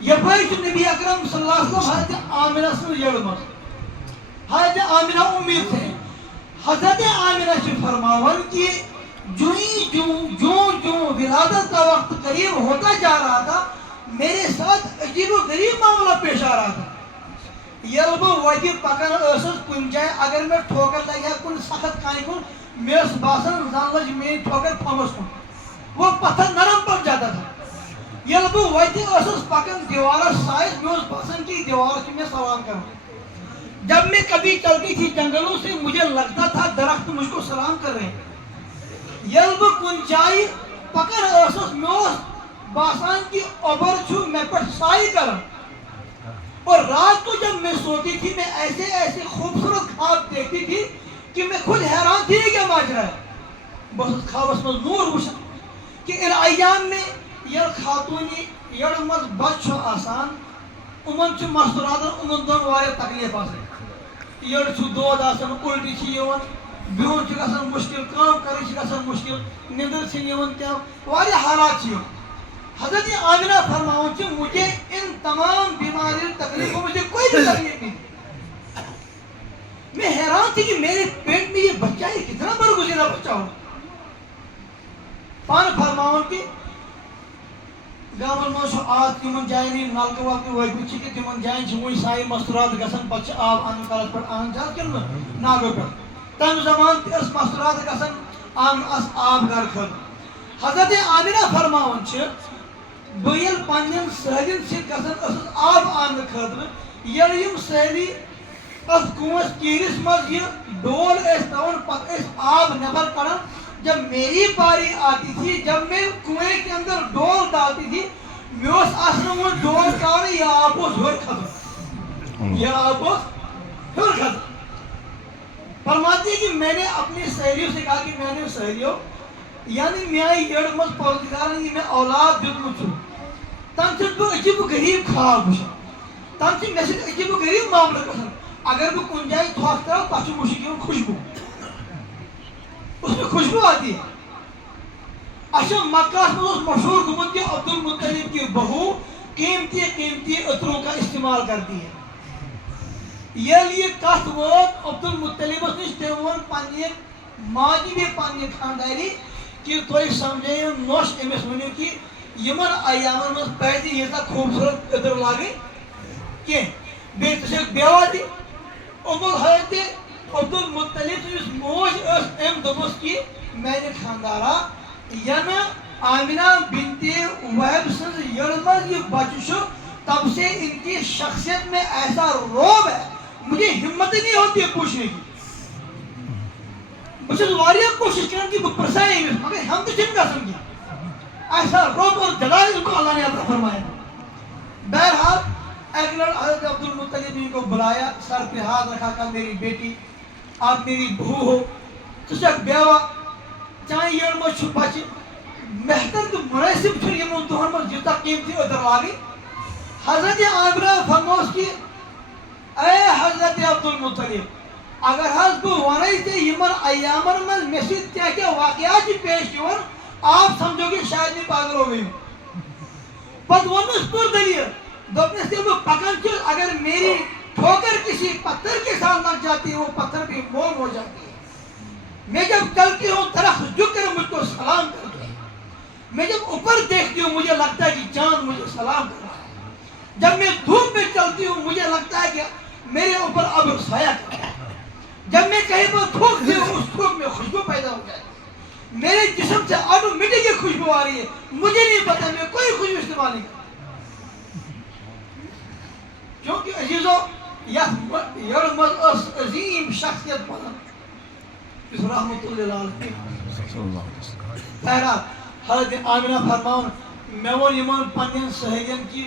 یپٲرۍ چھُ نبی اکرم صلی اللہ علیہ وسلم حضرت عامرہ سٕنٛز یٔڑ منٛز حضرت عامرہ امید تھے حضرت عامرہ چھِ فرماون کہ جو ولادت کا وقت قریب ہوتا جا رہا تھا میرے ساتھ عجیب و غریب معاملہ پیش آ رہا تھا یل بہ وتہِ پکان ٲسٕس کُنہِ جایہِ اگر مےٚ ٹھوکر لگہِ ہا کُنہِ سخت کامہِ کُن مےٚ ٲس باسان زن لٔج میٲنۍ ٹھوکر پھمبس کُن وہ پتھر نرم پڑ جاتا تھا یل بہ وتہِ ٲسٕس پکان دیوارس سایڈ مےٚ اوس باسان کہ دیوار چھُ مےٚ سلام کران جب میں کبھی چلتی تھی جنگلوں سے مجھے لگتا تھا درخت مجھ کو سلام کر رہے ہیں یل بہ کُنہِ جایہِ پکان ٲسٕس مےٚ اوس باسان کہ اوبر چھُ مےٚ پٮ۪ٹھ سایہِ کران اور رات کو جب میں سوتی تھی میں ایسے ایسے خوبصورت خواب دیکھتی تھی کہ میں خود حیران تھی کیا ماجرا ہے بس خوابس مز نور وچھان کہ ان ایام میں یل خاتونی یڑ مز بچ چھُ آسان یِمن چھُ مستوراتن یِمن دۄن واریاہ تکلیف آسان یڑ چھُ دود آسان الٹی چھِ یِوان بِہُن چھُ گژھان مشکل کٲم کرٕنۍ چھِ گژھان مشکل نیندٕر چھِنہٕ یِوان کینٛہہ واریاہ حالات چھِ یِوان حضرت عامرہ فرماون چھِ مجھے ان تمام بیماری تکلیفوں میں سے کوئی بھی تکلیف نہیں میں حیران تھی کہ میرے پیٹ میں یہ بچہ ہے کتنا برگزیدہ بچہ ہو پان فرماون کہ گامن منٛز چھُ آز تِمن جاین یِم نلکہٕ ولکہٕ وٲتمٕتۍ چھِ کہ تِمن جاین چھِ وُنہِ سایہِ مستورات گژھان پتہٕ چھِ آب انان کلس پٮ۪ٹھ انان چھِ کِنہٕ نہٕ ناگو پٮ۪ٹھ تمہِ زمانہٕ تہِ ٲس مستورات گژھان آنگنس آب گرٕ خٲطرٕ حضرت عامرہ فرماون چھِ بہٕ ییٚلہِ پننٮ۪ن سہیلین سۭتۍ گژھان ٲسٕس آب اننہٕ خٲطرٕ ییٚلہِ یِم سہیلی اتھ کنوس کیٖرِس منٛز یہِ ڈول ٲسۍ تراوان پتہٕ ٲسۍ آب نٮ۪بر کڑان جب میری باری آتی تھی جب میں کنویں کے اندر ڈول ڈالتی تھی میں اوس آسان وہ ڈول تراوان یہ آب اوس ہیوٚر کھسان یہ آب اوس ہیوٚر کھسان فرماتی ہے کہ میں نے اپنی سہیلیوں سے کہا کہ میں نے سہیلیوں یعنی میانہِ یٔڑ منٛز پروردگارن یہِ مےٚ اولاد دیُتمُت چھُ تمہِ سۭتۍ بہٕ عجیٖب و غریٖب خواب وٕچھان تمہِ سۭتۍ مےٚ سۭتۍ عجیٖب و غریٖب معاملہٕ گژھان اگر بہٕ کُنہِ جایہِ تھوٚکھ تراو تتھ چھُ مُشک یِوان خوشبوٗ اس میں خوشبو آتی ہے اچھا مکہ میں اس مشہور گمت کہ عبد المطلب کی بہو قیمتی عطروں کا استعمال کرتی ہے یہ کت ووت عبد المطلبس نش تم ون پنہ ماجہ بیٚیہِ پننہِ خانداری کہ تُہۍ سمجھٲیِو نوش أمِس ؤنِو کہ یمن ایامن منٛز پزِ نہٕ ییٖژاہ خوٗبصوٗرت عطر لاگٕنۍ کینٛہہ بیٚیہِ تہِ چھکھ بیوا تہِ حضرت عبد المطلب یُس موج ٲس أمۍ دوٚپُس کہ میانہِ خاندارا ینہٕ آمنہ بنت وہب سٕنٛز یٔڑ منٛز یہِ بچہ چھُ تب سے ان کی شخصیت میں ایسا روب ہے مجھے ہمت نہیں ہوتی ہے پوچھنے کی بہٕ چھُس واریاہ کوشش کران کہ بہٕ پرژھاے أمِس مگر ہم تو چھِنہٕ گژھان کینٛہہ ایسا روب اور جلال اس کو اللہ نے عطا فرمایا بہرحال ایک لڑ حضرت عبد المطلب نے کو بلایا سر پہ ہاتھ رکھا کہا میری بیٹی آپ میری بہو ہو ژٕ چھکھ بیوا چانہِ یٔڑ منٛز چھُ بچہِ بہتر تہٕ منٲسب چھُنہٕ یِمن دۄہن منٛز یوٗتاہ قیمتی عطر لاگٕنۍ حضرت عامرہ فرموس کہ اے حضرت عبد المطلب اگر حظ بہٕ ونے ژےٚ یِمن ایامن منٛز مےٚ سۭتۍ کیٛاہ کیٛاہ واقعات چھِ پیش یِوان آپ سمجھو کہ شاید میں پاگل ہو گئی پتہٕ ووٚنُس پوٗرٕ دٔلیٖل دوٚپنَس ییٚلہِ بہٕ پکان چھُس اگر میری ٹھوکر کسی پتھر کے ساتھ لگ جاتی ہے وہ پتھر بھی موم ہو جاتی ہے میں جب چلتی ہوں درخت جھک کر مجھ کو سلام کرتا ہے میں جب اوپر دیکھتی ہوں مجھے لگتا ہے کہ چاند مجھے سلام کر رہا ہے جب میں دھوپ میں چلتی ہوں مجھے لگتا ہے کہ میرے اوپر ابر سایہ کر رہا ہے جب میں کہیں پر تھوکتی ہوں اس تھوک میں خوشبو پیدا ہو جاتی ہے میرے جسم سے آٹومیٹک یہ خوشبو آ رہی ہے مجھے نہیں پتا میں کوئی خوشبو استعمال نہیں کرتا کیونکہ عزیزو یڑ منٛز ٲس عظیٖم شخصیت بنان یُس رحمت اللہ علیہ بہرحال حضرت عامرہ فرماون مےٚ ووٚن یِمن پننٮ۪ن سہیلین کہ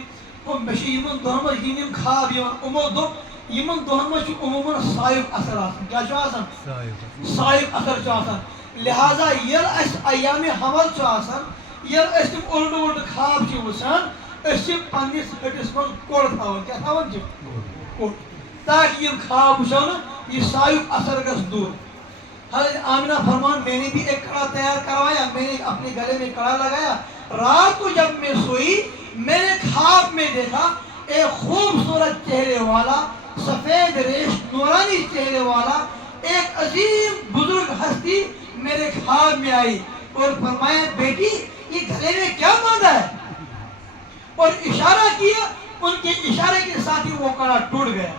مےٚ چھِ یِمن دۄہن منٛز یِم خواب یِوان یِمو دوٚپ یِمن دۄہن منٛز چھُ عموٗمن سایُک اثر آسان کیٛاہ چھُ آسان سایُک اثر چھُ آسان لہذا ییٚلہِ اَسہِ ایامِ حمل چھُ آسان ییٚلہِ أسۍ تِم اُلٹہٕ وُلٹہٕ خواب چھِ وٕچھان أسۍ چھِ پننِس ہٹِس منٛز کوڑ تھاوان کیٛاہ تھاوان چھِ کوڑ تاکہ یِم خواب وٕچھو نہٕ یہ سایُک اثر گژھِ دوٗر حضرت آمنہ فرمان میں نے بھی ایک کڑا تیار کروایا میں نے اپنے گلے میں کڑا لگایا رات کو جب میں سوئی میں نے خواب میں میں دیکھا ایک خوبصورت چہرے والا، سفید ریش نورانی چہرے والا ایک عظیم بزرگ ہستی میرے خواب میں آئی اور فرمایا بیٹی یہ گلے میں کیا باندھا ہے، اور اشارہ کیا، ان کے اشارے کے ساتھ ہی وہ کڑا ٹوٹ گیا۔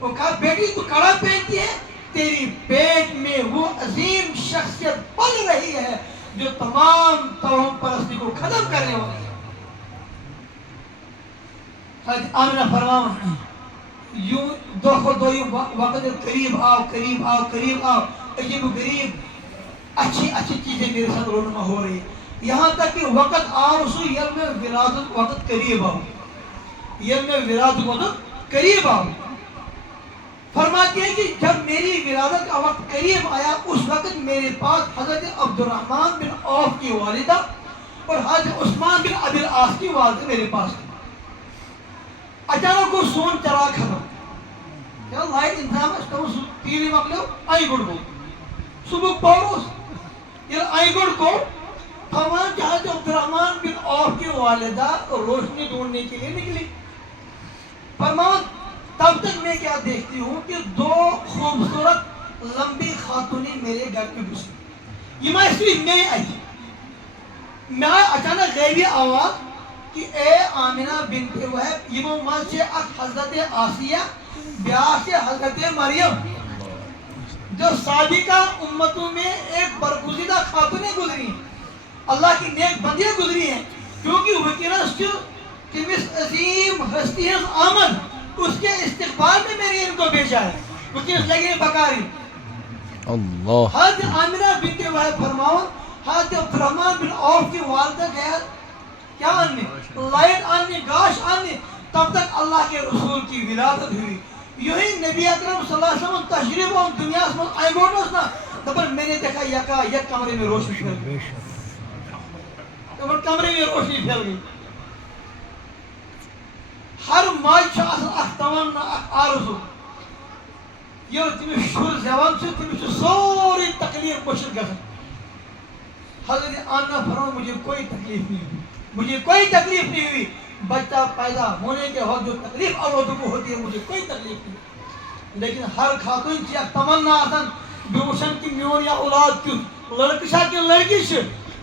وہ کہا بیٹی تو کڑا پہنتی ہے، تیری پیٹ میں وہ عظیم شخصیت پل رہی ہے جو تمام توہم پرستی کو ختم کرنے والی ہے۔ حضرت آمنہ فرماؤں یوں دو خود دو یوں وقت قریب آؤ قریب آؤ قریب آؤ، عجیب و غریب اچھی اچھی چیزیں میرے ساتھ رونما ہو رہی ہے، یہاں تک کہ وقت آؤ سو یم میں ولادت وقت قریب آؤ، یم میں ولادت وقت قریب آؤ۔ فرماتے ہیں کہ جب میری ولادت کا وقت قریب آیا اس وقت میرے پاس حضرت عبد الرحمن بن عوف کی والدہ اور حضرت عثمان بن عبد العاص کی والدہ میرے پاس تھی۔ اچانک کو سون چرا ختم، کیا لائٹ انتظام اس تیلی مقلو آئی گڑ کو صبح پوروس یہ آئی گڑ کو فرمان جہاں عبد الرحمن بن عوف کی والدہ روشنی ڈھونڈنے کے لیے نکلی۔ فرمان تب تک میں کیا دیکھتی ہوں کہ دو خوبصورت لمبی خاتونیں میرے گھر میں گھسی، یہ میں آئی، میں اچانک غیبی آواز کہ اے آمنہ بنت وہب یہ ماں سے حضرت آسیہ بیاہ سے حضرت مریم جو سابقہ امتوں میں ایک برگزیدہ خاتونیں گزری ہیں، اللہ کی نیک بندیاں گزری ہیں، کیونکہ وکینس جو تمس عظیم ہستی ہے آمن اس کے استقبال میں میں نے ان کو بھیجا ہے، وکینس لگے بکاری اللہ۔ حضرت آمنہ بنت وہب فرماؤں حضرت عبد الرحمن بن عوف کی والدہ گیا کیا آننے، لائٹ آننے، گاش آننے، تب تک اللہ کے رسول کی ولادت ہوئی۔ یہی نبی اکرم صلی اللہ علیہ وسلم تشریف اور دنیا سے آئی گوڑنس نا تب میں نے دیکھا یکا یک کمرے میں روشنی پھیل گئی، کمرے میں روشنی پھیل گئی۔ ہر ماج چھا اخ تمنا اخ آرزو یہ تمہیں شور زیوان سے تمہیں سوری تکلیف مشرق گھن۔ حضرت آمنہ فرمایا مجھے کوئی تکلیف نہیں ہوئی، مجھے کوئی تکلیف نہیں ہوئی، بچہ پیدا ہونے کے وقت جو تکلیف اولادوں کو ہوتی ہے مجھے کوئی تکلیف نہیں ہوئی، لیکن ہر خاتون کی ایک تمنا آسان بیوشن کی میون یا اولاد کی لڑکی شاہ کی لڑکی سے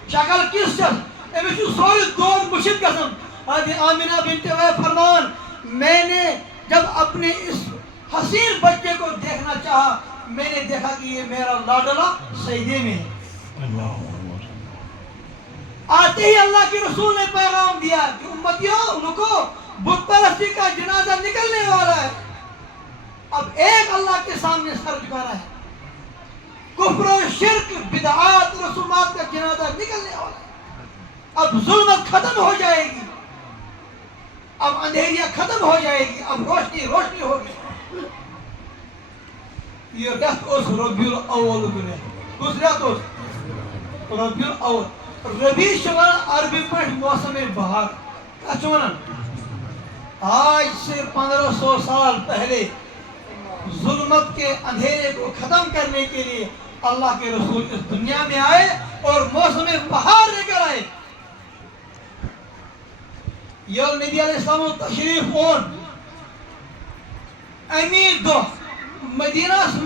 شکل کس سے امی سے سوری دور مشرق گھن۔ حضرت آمنہ بنت وہب فرمان میں نے جب اپنے اس حسین بچے کو دیکھنا چاہا میں نے دیکھا کہ یہ میرا لاڈلا سجدے میں ہے۔ آتے ہی اللہ کے رسول نے پیغام دیا کہ امتیوں رکو بت پرستی کا جنازہ نکلنے والا ہے، اب ایک اللہ کے سامنے سر جھکانا ہے، کفر و شرک بدعات رسومات کا جنازہ نکلنے والا ہے، اب ظلمت ختم ہو جائے گی، اب اندھیریاں ختم ہو جائے گی، اب روشنی روشنی ہوگی۔ یہ رہت اس ربیع الاول گرے اس رہت اس ربیع الاول ربیع شمال عربی پر موسم بہار کچونن آج سے 1500 سال پہلے ظلمت کے اندھیرے کو ختم کرنے کے لیے اللہ کے رسول اس دنیا میں آئے اور موسم بہار لے کر آئے۔ یہ نبی علیہ السلام تشریف اون امی دو مدینہ